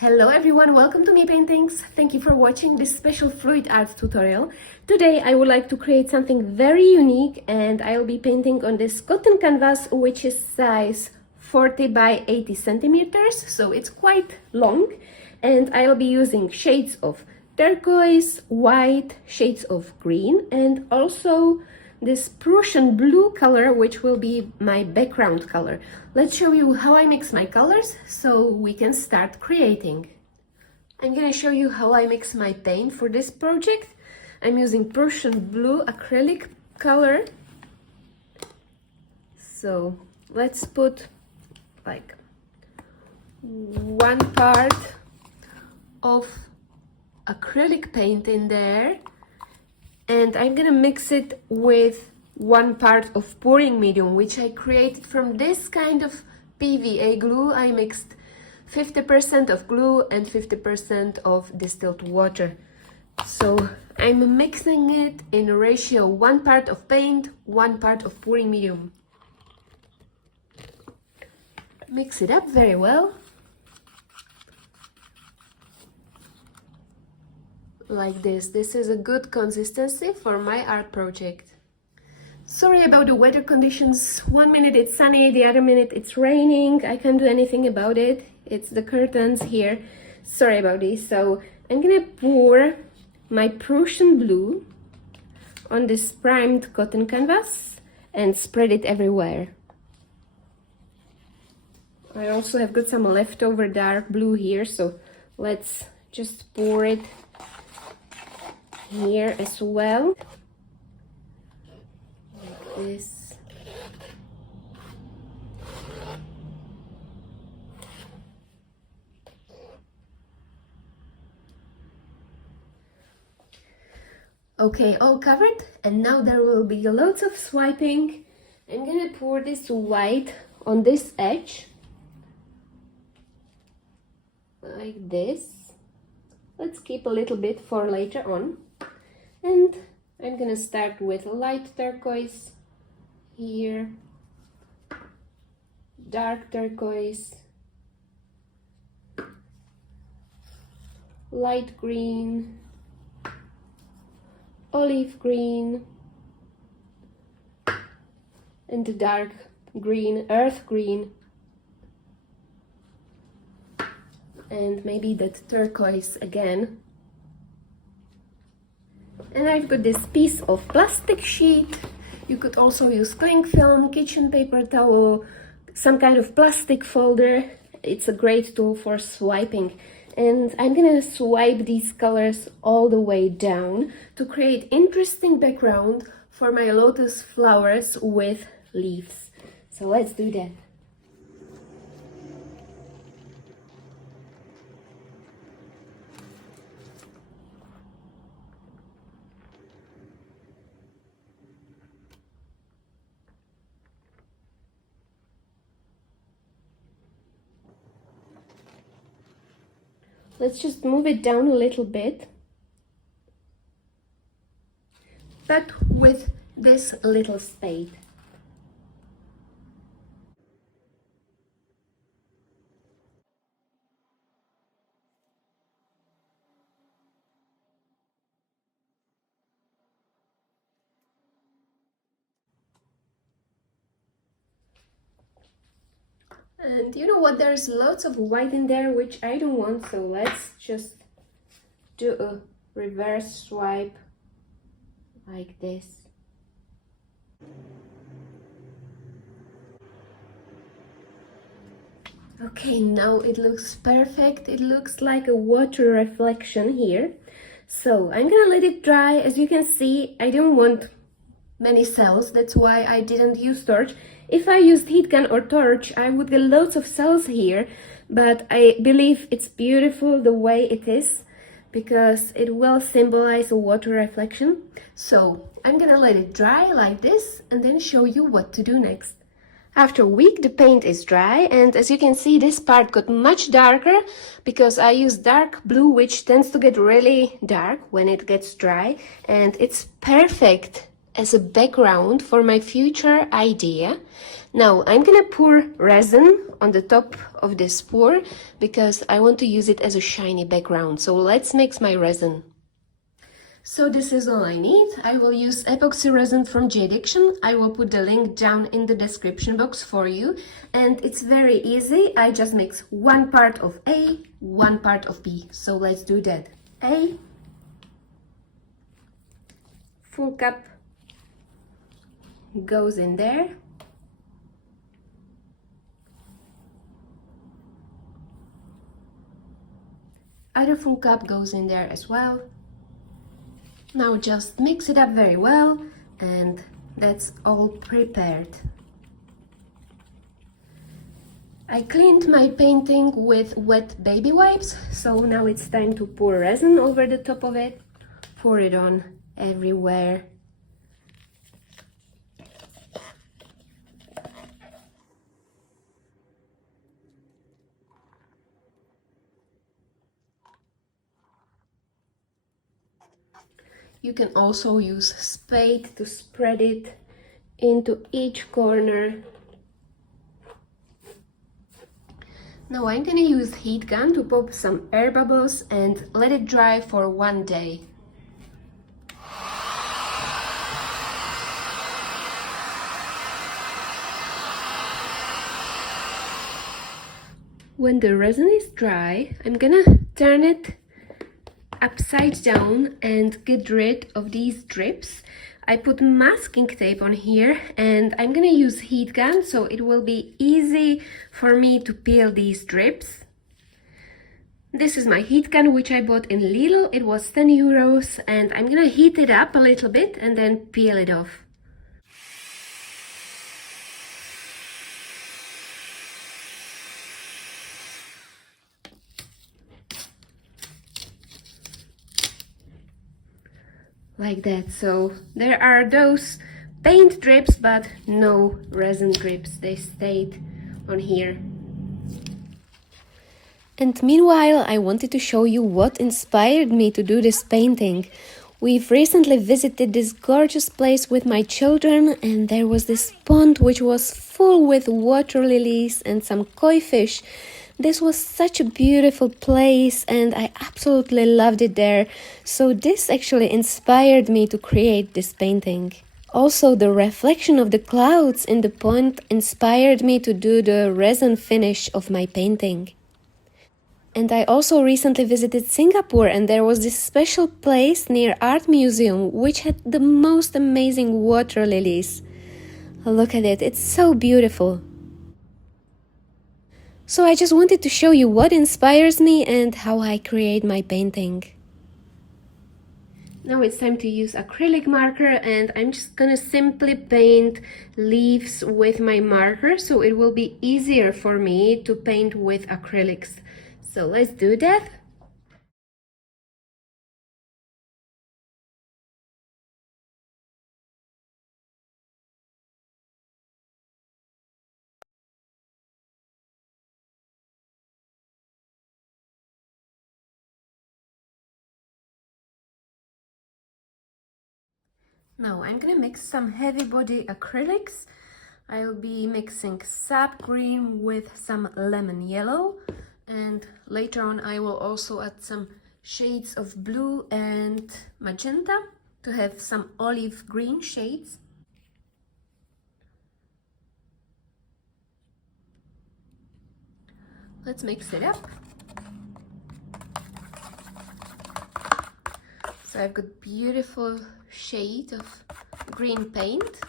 Hello everyone, welcome to Mii Paintings. Thank you for watching this special Fluidart tutorial. Today I would like to create something very unique and I'll be painting on this cotton canvas which is size 40 by 80 centimeters, so it's quite long, and I'll be using shades of turquoise, white, shades of green, and also this Prussian blue color, which will be my background color. Let's show you how I mix my colors so we can start creating. I'm gonna show you how I mix my paint for this project. I'm using Prussian blue acrylic color. So let's put like 1 part of acrylic paint in there, and I'm gonna mix it with 1 part of pouring medium, which I created from this kind of PVA glue. I mixed 50% of glue and 50% of distilled water. So I'm mixing it in a ratio 1 part of paint, 1 part of pouring medium. Mix it up very well. Like this. This is a good consistency for my art project. Sorry about the weather conditions. 1 minute it's sunny, the other minute it's raining. I can't do anything about it. It's the curtains here. Sorry about this. So I'm gonna pour my Prussian blue on this primed cotton canvas and spread it everywhere. I also have got some leftover dark blue here, so let's just pour it here as well, like this. Okay, all covered, and now there will be lots of swiping. I'm gonna pour this white on this edge, like this. Let's keep a little bit for later on. And I'm gonna start with light turquoise here, dark turquoise, light green, olive green, and the dark green, earth green, and maybe that turquoise again. And I've got this piece of plastic sheet. You could also use cling film, kitchen paper towel, some kind of plastic folder. It's a great tool for swiping. And I'm gonna swipe these colors all the way down to create interesting background for my lotus flowers with leaves. So let's do that. Let's just move it down a little bit, but with this little spade. And you know what, there's lots of white in there, which I don't want, so let's just do a reverse swipe like this. Okay, now it looks perfect. It looks like a water reflection here. So I'm gonna let it dry. As you can see, I don't want many cells, that's why I didn't use torch. If I used heat gun or torch, I would get lots of cells here, but I believe it's beautiful the way it is because it will symbolize a water reflection. So I'm gonna let it dry like this and then show you what to do next. After a week, the paint is dry, and as you can see, this part got much darker because I used dark blue, which tends to get really dark when it gets dry, and it's perfect as a background for my future idea. Now I'm gonna pour resin on the top of this pour because I want to use it as a shiny background. So let's mix my resin. So this is all I need. I will use epoxy resin from J-Diction. I will put the link down in the description box for you. And it's very easy. I just mix 1 part of A, 1 part of B. So let's do that. A, full cup goes in there. Other full cup goes in there as well. Now just mix it up very well, and that's all prepared. I cleaned my painting with wet baby wipes, so now it's time to pour resin over the top of it. Pour it on everywhere. You can also use spade to spread it into each corner. Now I'm gonna use heat gun to pop some air bubbles and let it dry for 1 day. When the resin is dry, I'm gonna turn it upside down and get rid of these drips. I put masking tape on here and I'm gonna use heat gun so it will be easy for me to peel these drips. This is my heat gun which I bought in Lidl. It was 10 euros and I'm gonna heat it up a little bit and then peel it off. Like that. So there are those paint drips but no resin drips. They stayed on here. And meanwhile, I wanted to show you what inspired me to do this painting. We've recently visited this gorgeous place with my children, and there was this pond which was full with water lilies and some koi fish. This was such a beautiful place and I absolutely loved it there. So this actually inspired me to create this painting. Also, the reflection of the clouds in the pond inspired me to do the resin finish of my painting. And I also recently visited Singapore and there was this special place near Art Museum which had the most amazing water lilies. Look at it, it's so beautiful. So I just wanted to show you what inspires me and how I create my painting. Now it's time to use acrylic marker and I'm just gonna simply paint leaves with my marker so it will be easier for me to paint with acrylics. So let's do that. Now I'm gonna mix some heavy body acrylics. I'll be mixing sap green with some lemon yellow, and later on I will also add some shades of blue and magenta to have some olive green shades. Let's mix it up. So I've got beautiful shade of green paint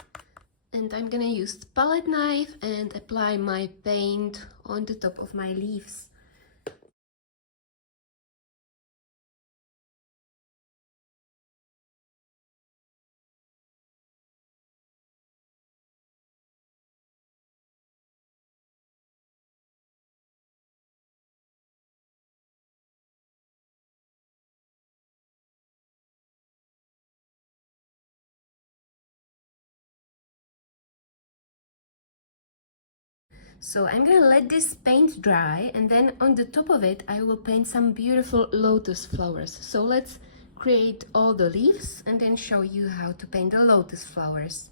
and I'm gonna use the palette knife and apply my paint on the top of my leaves. So I'm gonna let this paint dry and then on the top of it I will paint some beautiful lotus flowers. So let's create all the leaves and then show you how to paint the lotus flowers.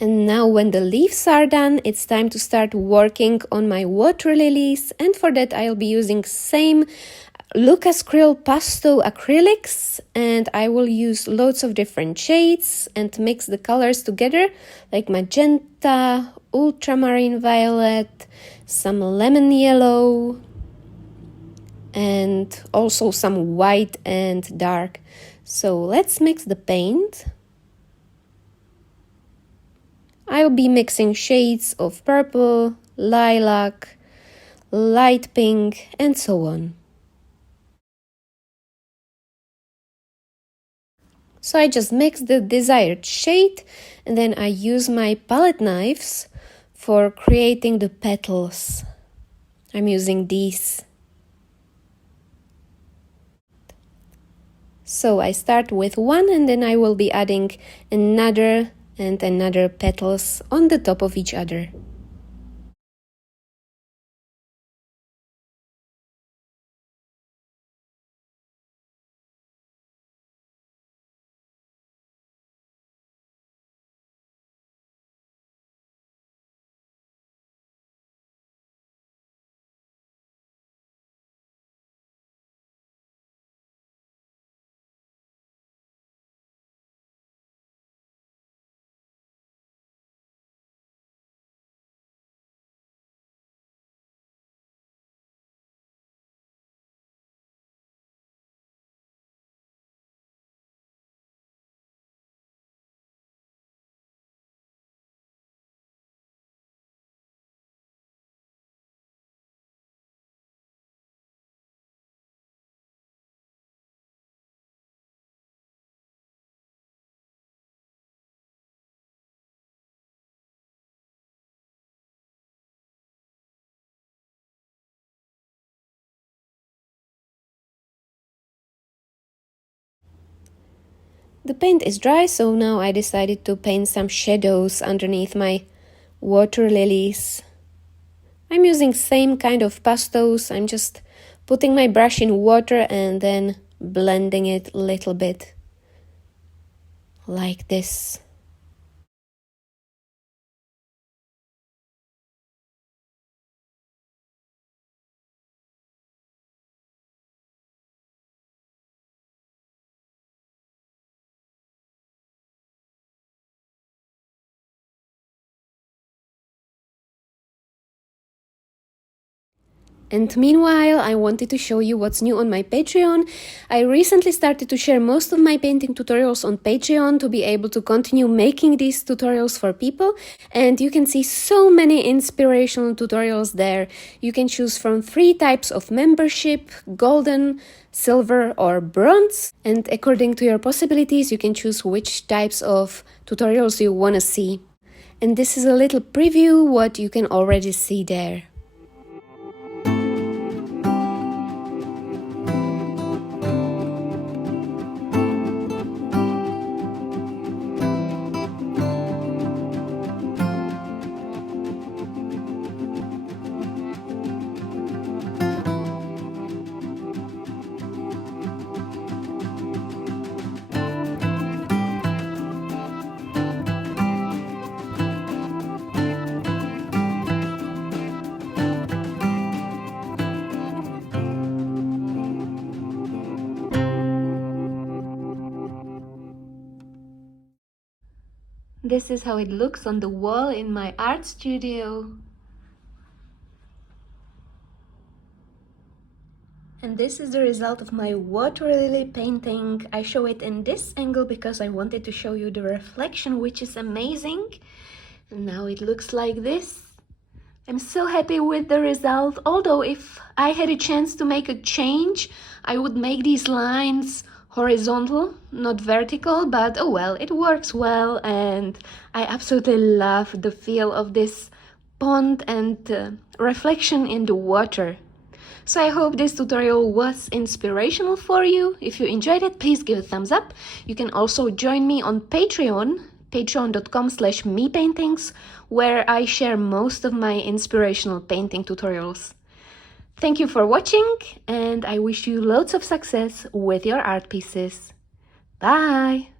And now when the leaves are done, it's time to start working on my water lilies, and for that I'll be using same Lucas Krill Pasto acrylics, and I will use lots of different shades and mix the colors together like magenta, ultramarine violet, some lemon yellow, and also some white and dark. So let's mix the paint. I'll be mixing shades of purple, lilac, light pink, and so on. So I just mix the desired shade and then I use my palette knives for creating the petals. I'm using these. So I start with one and then I will be adding another and another petals on the top of each other. The paint is dry, so now I decided to paint some shadows underneath my water lilies. I'm using same kind of pastels. I'm just putting my brush in water and then blending it a little bit like this. And meanwhile, I wanted to show you what's new on my Patreon. I recently started to share most of my painting tutorials on Patreon to be able to continue making these tutorials for people. And you can see so many inspirational tutorials there. You can choose from 3 types of membership: golden, silver or bronze. And according to your possibilities, you can choose which types of tutorials you want to see. And this is a little preview what you can already see there. This is how it looks on the wall in my art studio. And this is the result of my water lily painting. I show it in this angle because I wanted to show you the reflection, which is amazing. And now it looks like this. I'm so happy with the result, although if I had a chance to make a change, I would make these lines horizontal, not vertical, but oh well, it works well, and I absolutely love the feel of this pond and reflection in the water. So I hope this tutorial was inspirational for you. If you enjoyed it, please give a thumbs up. You can also join me on Patreon, patreon.com/mepaintings, where I share most of my inspirational painting tutorials. Thank you for watching, and I wish you loads of success with your art pieces. Bye!